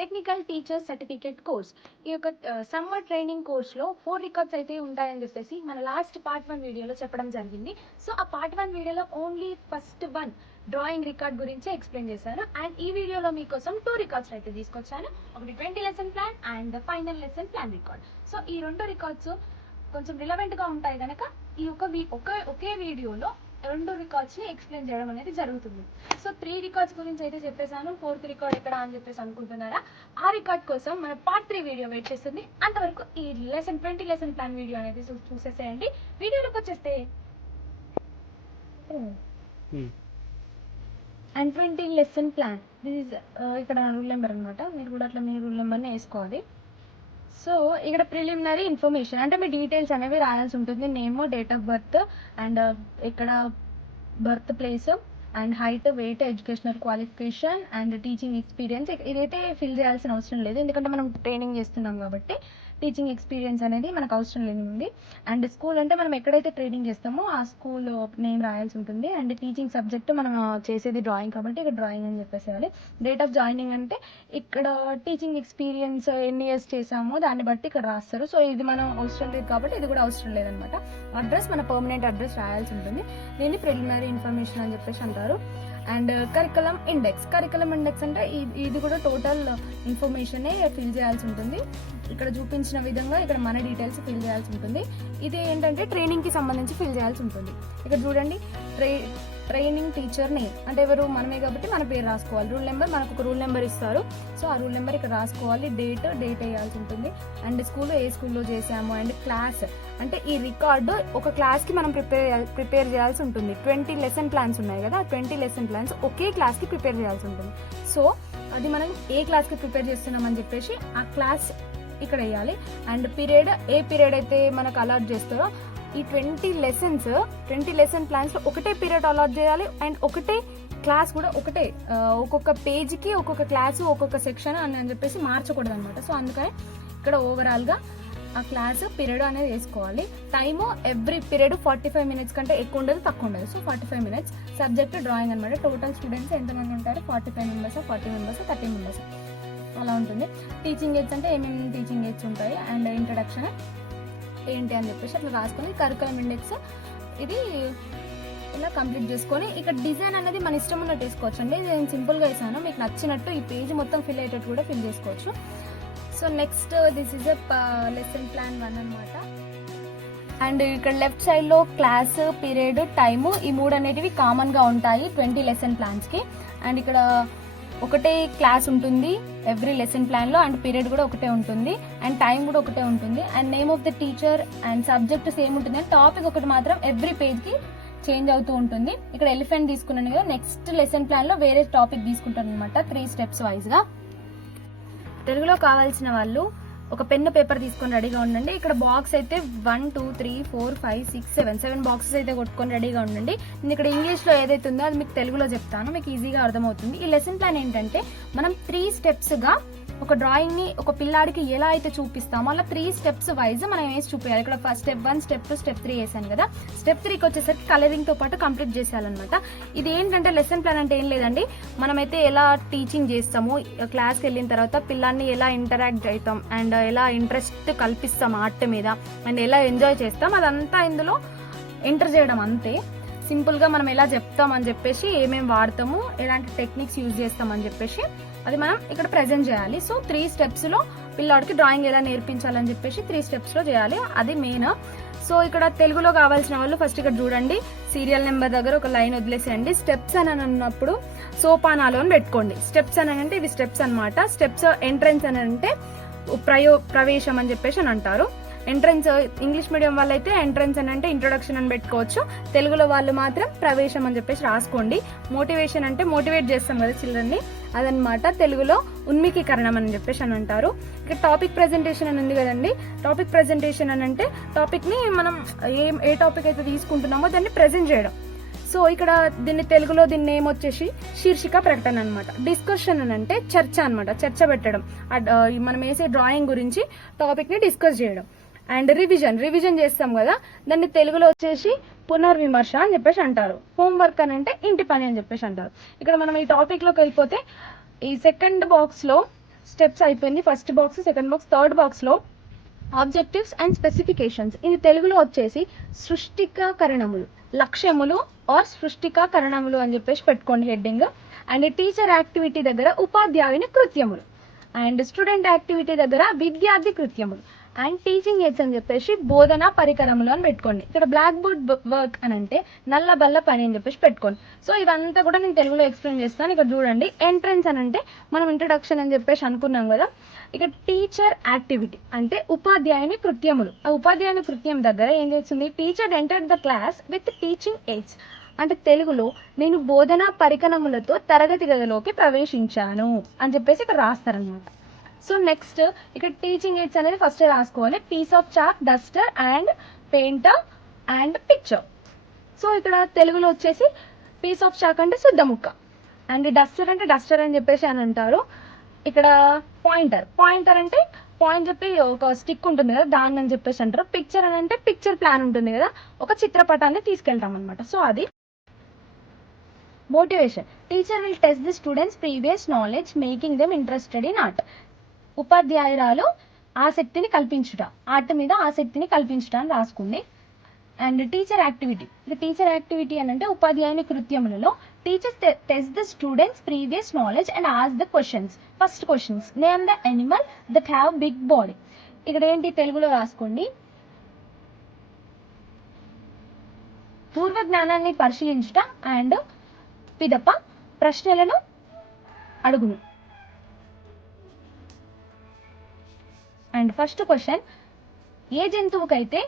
Technical teacher certificate course. ఈ యొక్క summer training కోర్స్లో 4 రికార్డ్స్ అయితే ఉంటాయని చెప్పేసి మన లాస్ట్ పార్ట్ 1 వీడియోలో చెప్పడం జరిగింది. సో ఆ పార్ట్ 1 వీడియోలో ఓన్లీ ఫస్ట్ 1 డ్రాయింగ్ రికార్డ్ గురించి ఎక్స్ప్లెయిన్ చేశాను. అండ్ ఈ వీడియోలో మీకోసం 2 రికార్డ్స్ అయితే తీసుకొచ్చాను. ఒకటి 20 lesson plan and final lesson plan record. So ఈ 2 రికార్డ్స్ కొంచెం రిలవెంట్గా ఉంటాయి కనుక ఈ ఒకే వీడియోలో 2 రికార్డ్స్ని ఎక్స్ప్లెయిన్ చేయడం అనేది జరుగుతుంది. సో 3 రికార్డ్స్ గురించి అయితే చెప్పేశాను. 4th రికార్డ్ ఎక్కడ అని చెప్పేసి అనుకుంటున్నారా? ఆ రికార్డ్ కోసం మన పార్ట్ 3 వీడియో వెయిట్ చేస్తుంది. అంతవరకు ఈ 20 లెసన్ ప్లాన్ వీడియో అనేది చూసేసేయండి. వీడియోలోకి వచ్చేస్తే and 20 lesson plan this is ఇక్కడ రూల్ నెంబర్ అనమాట. మీరు కూడా అట్లా మీ రూల్ నెంబర్ని వేసుకోవాలి. సో ఇక్కడ ప్రిలిమినరీ ఇన్ఫర్మేషన్ అంటే మీ డీటెయిల్స్ అనేవి రాయాల్సి ఉంటుంది. Name, date of birth and ఇక్కడ birth place and height, weight, educational qualification and teaching experience. ఇదైతే ఫిల్ చేయాల్సిన అవసరం లేదు, ఎందుకంటే మనం ట్రైనింగ్ చేస్తున్నాం కాబట్టి టీచింగ్ ఎక్స్పీరియన్స్ అనేది మనకు అవసరం లేనిది. అండ్ స్కూల్ అంటే మనం ఎక్కడైతే ట్రైనింగ్ చేస్తామో ఆ స్కూల్ నేమ్ రాయాల్సి ఉంటుంది. అండ్ టీచింగ్ సబ్జెక్ట్ మనం చేసేది డ్రాయింగ్ కాబట్టి ఇక్కడ డ్రాయింగ్ అని చెప్పేసేయాలి. డేట్ ఆఫ్ జాయినింగ్ అంటే ఇక్కడ టీచింగ్ ఎక్స్పీరియన్స్ ఎన్ని ఇయర్స్ చేసామో దాన్ని బట్టి ఇక్కడ రాస్తారు. సో ఇది మనం అవసరం లేదు కాబట్టి ఇది కూడా అవసరం లేదనమాట. అడ్రస్ మన పర్మనెంట్ అడ్రస్ రాయాల్సి ఉంటుంది. దీన్ని ప్రిలిమినరీ ఇన్ఫర్మేషన్ అని చెప్పేసి అంటారు. అండ్ కరికులం ఇండెక్స్ అంటే ఇది కూడా టోటల్ ఇన్ఫర్మేషనే ఫిల్ చేయాల్సి ఉంటుంది. ఇక్కడ చూపించిన విధంగా ఇక్కడ మన డీటెయిల్స్ ఫిల్ చేయాల్సి ఉంటుంది. ఇది ఏంటంటే ట్రైనింగ్కి సంబంధించి ఫిల్ చేయాల్సి ఉంటుంది. ఇక్కడ చూడండి, ట్రైనింగ్ టీచర్ నేమ్ అంటే ఎవరు, మనమే కాబట్టి మన పేరు రాసుకోవాలి. రూల్ నెంబర్, మనకు ఒక రూల్ నెంబర్ ఇస్తారు. సో ఆ రూల్ నెంబర్ ఇక్కడ రాసుకోవాలి. డేట్ వేయాల్సి ఉంటుంది. అండ్ ఏ స్కూల్లో చేసాము. అండ్ క్లాస్ అంటే ఈ రికార్డు ఒక క్లాస్కి మనం ప్రిపేర్ చేయాల్సి ఉంటుంది. 20 లెసన్ ప్లాన్స్ ఉన్నాయి కదా, 20 లెసన్ ప్లాన్స్ ఒకే క్లాస్కి ప్రిపేర్ చేయాల్సి ఉంటుంది. సో అది మనం ఏ క్లాస్కి ప్రిపేర్ చేస్తున్నామని చెప్పేసి ఆ క్లాస్ ఇక్కడ వేయాలి. అండ్ ఏ పీరియడ్ అయితే మనకు అలాట్ చేస్తారో ఈ 20 లెసన్ ప్లాన్స్లో ఒకటే పీరియడ్ అలాట్ చేయాలి. అండ్ ఒకటే క్లాస్ కూడా ఒకటే, ఒక్కొక్క పేజ్కి ఒక్కొక్క క్లాసు ఒక్కొక్క సెక్షన్ అని చెప్పేసి మార్చకూడదు అనమాట. సో అందుకని ఇక్కడ ఓవరాల్గా ఆ క్లాస్ పీరియడ్ అనేది వేసుకోవాలి. టైము ఎవ్రీ పీరియడ్ 45 మినిట్స్ కంటే ఎక్కువ ఉండదు, తక్కువ ఉండదు. So 45 minutes. సబ్జెక్ట్ డ్రాయింగ్ అనమాట. టోటల్ స్టూడెంట్స్ ఎంతమంది ఉంటారు? 45 మెంబర్స్, 40 మెంబర్స్, 30 మెంబర్స్ అలా ఉంటుంది. టీచింగ్ ఎయిడ్స్ అంటే ఏమేమి టీచింగ్ ఎయిడ్స్ ఉంటాయి అండ్ ఇంట్రడక్షన్ ఏంటి అని చెప్పేసి అట్లా రాసుకొని కరికులం ఇండెక్స్ ఇది ఇలా కంప్లీట్ చేసుకొని ఇక్కడ డిజైన్ అనేది మన ఇష్టం ఉన్నట్టు వేసుకోవచ్చు అండి. నేను సింపుల్గా వేసాను, మీకు నచ్చినట్టు ఈ పేజ్ మొత్తం ఫిల్ అయ్యేటట్టు కూడా ఫిల్ చేసుకోవచ్చు. So next this is lesson plan 1 అనమాట. అండ్ ఇక్కడ లెఫ్ట్ సైడ్లో క్లాస్, పీరియడ్, టైము ఈ 3 అనేటివి కామన్గా ఉంటాయి 20 లెసన్ ప్లాన్స్కి. అండ్ ఇక్కడ ఒకటే క్లాస్ ఉంటుంది ఎవ్రీ లెసన్ ప్లాన్లో. అండ్ పీరియడ్ కూడా ఒకటే ఉంటుంది. అండ్ టైం కూడా ఒకటే ఉంటుంది. And name of the teacher and subject same ఉంటుంది. అండ్ టాపిక్ ఒకటి మాత్రం ఎవ్రీ పేజ్కి చేంజ్ అవుతూ ఉంటుంది. ఇక్కడ ఎలిఫెంట్ తీసుకున్నాను కదా, నెక్స్ట్ లెసన్ ప్లాన్లో వేరే టాపిక్ తీసుకుంటాను అనమాట 3 స్టెప్స్ వైజ్గా. తెలుగులో కావాల్సిన వాళ్ళు ఒక పెన్ను పేపర్ తీసుకొని రెడీగా ఉండండి. ఇక్కడ బాక్స్ అయితే 1 2 3 4 5 6 7 బాక్సెస్ అయితే కొట్టుకొని రెడీగా ఉండండి. నేను ఇక్కడ ఇంగ్లీష్లో ఏదైతే ఉందో అది మీకు తెలుగులో చెప్తాను, మీకు ఈజీగా అర్థమవుతుంది. ఈ లెసన్ ప్లాన్ ఏంటంటే మనం 3 స్టెప్స్గా ఒక డ్రాయింగ్ని ఒక పిల్లాడికి ఎలా అయితే చూపిస్తామో అలా 3 స్టెప్స్ వైజ్ మనం వేసి చూపించాలి. ఇక్కడ ఫస్ట్ స్టెప్ 1, స్టెప్ 2, స్టెప్ 3 వేసాను కదా. స్టెప్ 3కి వచ్చేసరికి కలరింగ్తో పాటు కంప్లీట్ చేసేయాలన్నమాట. ఇది ఏంటంటే లెసన్ ప్లాన్ అంటే ఏం లేదండి, మనమైతే ఎలా టీచింగ్ చేస్తాము, క్లాస్కి వెళ్ళిన తర్వాత పిల్లాన్ని ఎలా ఇంటరాక్ట్ అవుతాం అండ్ ఎలా ఇంట్రెస్ట్ కల్పిస్తాం ఆర్ట్ మీద అండ్ ఎలా ఎంజాయ్ చేస్తాం అదంతా ఇందులో ఎంటర్ చేయడం అంతే. సింపుల్గా మనం ఎలా చెప్తామని చెప్పేసి, ఏమేమి వాడతాము, ఎలాంటి టెక్నిక్స్ యూజ్ చేస్తామని చెప్పేసి అది మనం ఇక్కడ ప్రెజెంట్ చేయాలి. సో 3 స్టెప్స్లో పిల్లాడికి డ్రాయింగ్ ఎలా నేర్పించాలని చెప్పేసి 3 స్టెప్స్లో చేయాలి, అది మెయిన్. సో ఇక్కడ తెలుగులో కావాల్సిన వాళ్ళు ఫస్ట్ ఇక్కడ చూడండి, సీరియల్ నెంబర్ దగ్గర ఒక లైన్ వదిలేసేయండి. స్టెప్స్ అని అన్నప్పుడు సోపానాలు అని పెట్టుకోండి. స్టెప్స్ అని అంటే ఇవి స్టెప్స్ అనమాట. స్టెప్స్ ఎంట్రన్స్ అని అంటే ప్రవేశం అని చెప్పేసి అని అంటారు. ఎంట్రన్స్ ఇంగ్లీష్ మీడియం వాళ్ళు అయితే ఎంట్రన్స్ అని అంటే ఇంట్రొడక్షన్ అని పెట్టుకోవచ్చు. తెలుగులో వాళ్ళు మాత్రం ప్రవేశం అని చెప్పేసి రాసుకోండి. మోటివేషన్ అంటే మోటివేట్ చేస్తాం కదా చిల్డ్రన్ని, అదనమాట. తెలుగులో ఉన్మికీకరణం అని చెప్పేసి అని అంటారు. ఇక టాపిక్ ప్రెజెంటేషన్ అని ఉంది కదండి. టాపిక్ ప్రెజెంటేషన్ అని అంటే టాపిక్ని మనం ఏ టాపిక్ అయితే తీసుకుంటున్నామో దాన్ని ప్రెజెంట్ చేయడం. సో ఇక్కడ దీన్ని తెలుగులో దీన్ని నేమ్ వచ్చేసి శీర్షిక ప్రకటన అనమాట. డిస్కషన్ అని అంటే చర్చ అనమాట, చర్చ పెట్టడం. మనం వేసే డ్రాయింగ్ గురించి టాపిక్ని డిస్కస్ చేయడం. అండ్ రివిజన్ చేస్తాం కదా, దాన్ని తెలుగులో వచ్చేసి పునర్విమర్శ అని చెప్పేసి అంటారు. హోంవర్క్ అని అంటే ఇంటి పని అని చెప్పేసి అంటారు. ఇక్కడ మనం ఈ టాపిక్లోకి వెళ్ళిపోతే ఈ సెకండ్ బాక్స్లో స్టెప్స్ అయిపోయింది. First box, second box, third బాక్స్లో ఆబ్జెక్టివ్స్ అండ్ స్పెసిఫికేషన్స్. ఇది తెలుగులో వచ్చేసి సృష్టికరణములు, లక్ష్యములు ఆర్ సృష్టికరణములు అని చెప్పేసి పెట్టుకోండి హెడ్డింగ్. అండ్ టీచర్ యాక్టివిటీ దగ్గర ఉపాధ్యాయుని కృత్యములు, అండ్ స్టూడెంట్ యాక్టివిటీ దగ్గర విద్యార్థి కృత్యములు, అండ్ టీచింగ్ ఎయిడ్స్ అని చెప్పేసి బోధనా పరికరములు అని పెట్టుకోండి. ఇక్కడ బ్లాక్ బోర్డ్ వర్క్ అని అంటే నల్ల బల్ల పని అని చెప్పేసి పెట్టుకోండి. సో ఇదంతా కూడా నేను తెలుగులో ఎక్స్ప్లెయిన్ చేస్తాను. ఇక్కడ చూడండి, ఎంట్రన్స్ అని అంటే మనం ఇంట్రడక్షన్ అని చెప్పేసి అనుకున్నాం కదా. ఇక టీచర్ యాక్టివిటీ అంటే ఉపాధ్యాయుని కృత్యములు. ఆ ఉపాధ్యాయుని కృత్యం దగ్గర ఏం చేస్తుంది, teacher enter the class with teaching AIDS అంటే తెలుగులో నేను బోధనా పరికరములతో తరగతి గదిలోకి ప్రవేశించాను అని చెప్పేసి ఇక్కడ రాస్తారనమాట. సో నెక్స్ట్ ఇక్కడ టీచింగ్ ఎయిడ్స్ అనేది ఫస్ట్ రాసుకోవాలి. Piece of chalk, duster and painter and picture. So ఇక్కడ తెలుగులో వచ్చేసి పీస్ ఆఫ్ చాక్ అంటే శుద్ధముక్క, అండ్ డస్టర్ అంటే డస్టర్ అని చెప్పేసి అని అంటారు. ఇక్కడ పాయింటర్ అంటే పాయింట్ చెప్పి ఒక స్టిక్ ఉంటుంది కదా, దాన్ని అని చెప్పేసి అంటారు. పిక్చర్ అని అంటే పిక్చర్ ప్లాన్ ఉంటుంది కదా, ఒక చిత్రపటాన్ని తీసుకెళ్తాం అనమాట. సో అది motivation. Teacher will test the students previous knowledge making them interested in art. ఉపాధ్యాయురాలు ఆసక్తిని కల్పించుట, ఆర్ట్ మీద ఆసక్తిని కల్పించుట అని రాసుకుంది. And teacher activity. ఇది టీచర్ యాక్టివిటీ అని అంటే ఉపాధ్యాయుని కృత్యములలో teachers test the students previous knowledge and ask the questions. First questions, name the animal that have big body. ఇక్కడ ఏంటి తెలుగులో రాసుకోండి, పూర్వ జ్ఞానాన్ని పరిశీలించుట అండ్ పిదప ప్రశ్నలను అడుగును. అండ్ ఫస్ట్ క్వశ్చన్, ఏ జంతువుకైతే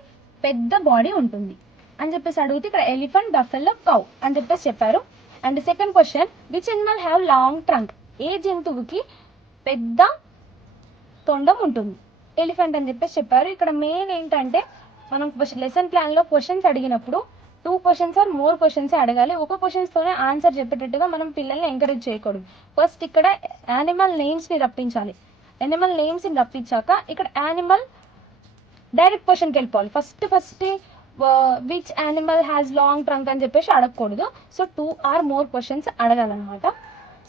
పెద్ద బాడీ ఉంటుంది అని చెప్పేసి అడిగితే ఇక్కడ ఎలిఫెంట్, బఫెల్లో, కౌ అని చెప్పేసి చెప్పారు. And second question, which animal have long trunk. ఏ జంతువుకి పెద్ద తొండం ఉంటుంది, ఎలిఫెంట్ అని చెప్పేసి చెప్పారు. ఇక్కడ మెయిన్ ఏంటంటే మనం లెసన్ ప్లాన్లో క్వశ్చన్స్ అడిగినప్పుడు 2 క్వశ్చన్స్ ఆర్ మోర్ క్వశ్చన్స్ అడగాలి. ఒక క్వశ్చన్స్తోనే ఆన్సర్ చెప్పేటట్టుగా మనం పిల్లల్ని ఎంకరేజ్ చేయకూడదు. ఫస్ట్ ఇక్కడ యానిమల్ నేమ్స్ని రప్పించాలి. యానిమల్ నేమ్స్ని రప్పించాక ఇక్కడ యానిమల్ డైరెక్ట్ క్వశ్చన్కి వెళ్ళిపోవాలి. First which animal has long trunk అని చెప్పేసి అడగకూడదు. సో 2 ఆర్ మోర్ క్వశ్చన్స్ అడగాలన్నమాట.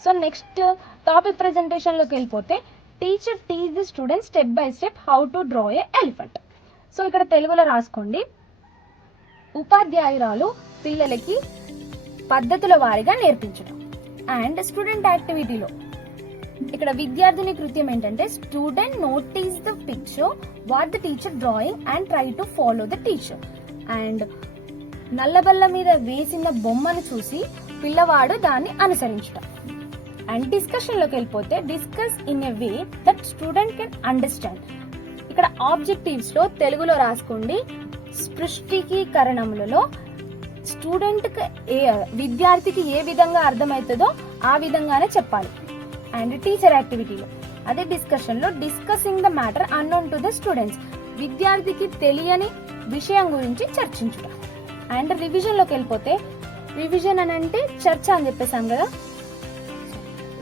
సో నెక్స్ట్ టాపిక్ ప్రెజెంటేషన్లోకి వెళ్ళిపోతే teacher teach the students step by step how to draw a elephant. So ఇక్కడ తెలుగులో రాసుకోండి, ఉపాధ్యాయురాలు పిల్లలకి పద్ధతుల వారీగా నేర్పించడం. అండ్ స్టూడెంట్ యాక్టివిటీలో ఇక్కడ విద్యార్థిని కృత్యం ఏంటంటే student notice the picture what the teacher drawing and try to follow the teacher. And నల్లబల్ల మీద వేసిన బొమ్మను చూసి పిల్లవాడు దాన్ని అనుసరించడం. అండ్ డిస్కషన్ లోకి వెళ్ళిపోతే discuss in a way that student can understand. ఇక్కడ ఆబ్జెక్టివ్స్ లో తెలుగులో రాసుకోండి, స్పృష్టికీకరణములలో స్టూడెంట్ విద్యార్థికి ఏ విధంగా అర్థమవుతుందో ఆ విధంగానే చెప్పాలి. అండ్ టీచర్ యాక్టివిటీలో అదే డిస్కషన్ లో discussing the matter unknown to the students, విద్యార్థికి తెలియని విషయం గురించి చర్చించడం. అండ్ రివిజన్ లోకి వెళ్ళిపోతే రివిజన్ అని అంటే చర్చ అని చెప్పేసాం కదా,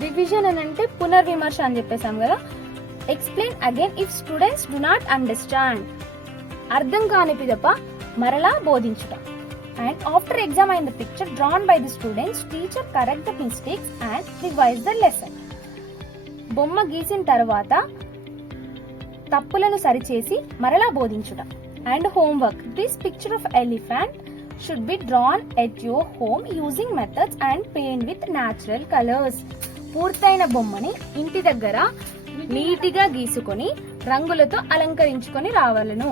రివిజన్ అని అంటే పునర్విమర్శ అని చెప్పేసాం కదా. Explain again if students do not understand, అర్థం కాని పిదప మరలా బోధించుట. And after examine the picture drawn by the students teacher correct the mistakes and revise the lesson. బొమ్మ గీసిన తర్వాత తప్పులను సరిచేసి మరలా బోధించుట. And homework, this picture of elephant should be drawn at your home using methods and paint with natural colours. పూర్తయిన బొమ్మని ఇంటి దగ్గర నీటిగా గీసుకొని రంగులతో అలంకరించుకొని రావాలను.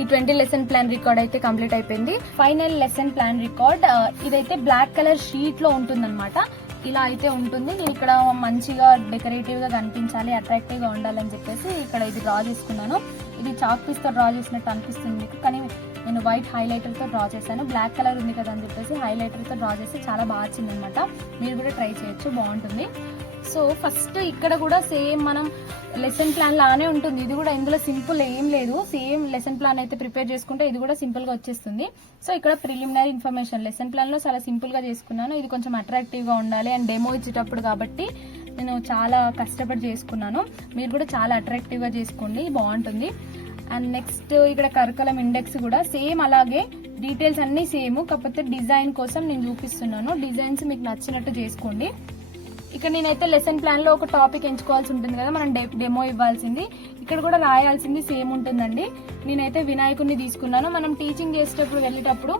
ఈ 20 లెసన్ ప్లాన్ రికార్డ్ అయితే కంప్లీట్ అయిపోయింది. ఫైనల్ లెసన్ ప్లాన్ రికార్డ్ ఇదైతే బ్లాక్ కలర్ షీట్ లో ఉంటుందన్నమాట. ఇలా అయితే ఉంటుంది. నేను ఇక్కడ మంచిగా డెకరేటివ్ గా కనిపించాలి, అట్రాక్టివ్ గా ఉండాలని చెప్పేసి ఇక్కడ ఇది డ్రా చేసుకున్నాను. ఇది చాక్ పీస్ తో డ్రా చేసినట్టు అనిపిస్తుంది మీకు, కానీ నేను వైట్ హైలైటర్ తో డ్రా చేశాను. బ్లాక్ కలర్ ఉంది కదా అని చెప్పేసి హైలైటర్ తో డ్రా చేసి చాలా బాగా వచ్చింది అనమాట. మీరు కూడా ట్రై చేయొచ్చు, బాగుంటుంది. సో ఫస్ట్ ఇక్కడ కూడా సేమ్ మనం లెసన్ ప్లాన్ లానే ఉంటుంది. ఇది కూడా ఇందులో సింపుల్ ఏం లేదు, సేమ్ లెసన్ ప్లాన్ అయితే ప్రిపేర్ చేసుకుంటే ఇది కూడా సింపుల్ గా వచ్చేస్తుంది. సో ఇక్కడ ప్రిలిమినరీ ఇన్ఫర్మేషన్ లెసన్ ప్లాన్ లో చాలా సింపుల్ గా చేసుకున్నాను. ఇది కొంచెం అట్రాక్టివ్ గా ఉండాలి అండ్ డెమో ఇచ్చేటప్పుడు కాబట్టి నేను చాలా కష్టపడి చేసుకున్నాను. మీరు కూడా చాలా అట్రాక్టివ్గా చేసుకోండి, బాగుంటుంది. అండ్ నెక్స్ట్ ఇక్కడ కరికులం ఇండెక్స్ కూడా సేమ్ అలాగే, డీటెయిల్స్ అన్నీ సేమ్, కాకపోతే డిజైన్ కోసం నేను చూపిస్తున్నాను. డిజైన్స్ మీకు నచ్చినట్టు చేసుకోండి. ఇక్కడ నేనైతే లెసన్ ప్లాన్లో ఒక టాపిక్ ఎంచుకోవాల్సి ఉంటుంది కదా, మనం డెమో ఇవ్వాల్సింది. ఇక్కడ కూడా రాయాల్సింది సేమ్ ఉంటుందండి. నేనైతే వినాయకుడిని తీసుకున్నాను. మనం టీచింగ్ చేసేటప్పుడు వెళ్ళేటప్పుడు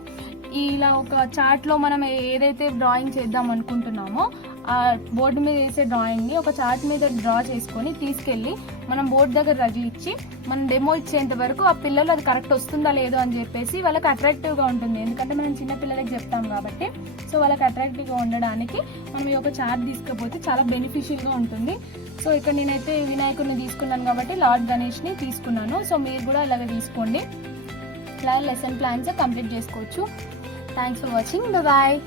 ఇలా ఒక చార్ట్లో మనం ఏదైతే డ్రాయింగ్ చేద్దాం అనుకుంటున్నామో ఆ బోర్డు మీద వేసే డ్రాయింగ్ని ఒక చార్ట్ మీద డ్రా చేసుకొని తీసుకెళ్ళి మనం బోర్డు దగ్గర రగిలిచ్చి మనం డెమో ఇచ్చేంత వరకు ఆ పిల్లలు అది కరెక్ట్ వస్తుందా లేదో అని చెప్పేసి వాళ్ళకి అట్రాక్టివ్గా ఉంటుంది. ఎందుకంటే మనం చిన్న పిల్లలకి చెప్తాం కాబట్టి, సో వాళ్ళకి అట్రాక్టివ్గా ఉండడానికి మనం ఈ ఒక చార్ట్ తీసుకపోతే చాలా బెనిఫిషియల్గా ఉంటుంది. సో ఇక్కడ నేనైతే వినాయకుడిని తీసుకున్నాను కాబట్టి లార్డ్ గణేష్ని తీసుకున్నాను. సో మీరు కూడా అలాగే తీసుకోండి. ఇలా లెసన్ ప్లాన్స్ కంప్లీట్ చేసుకోవచ్చు. Thanks for watching. బాయ్.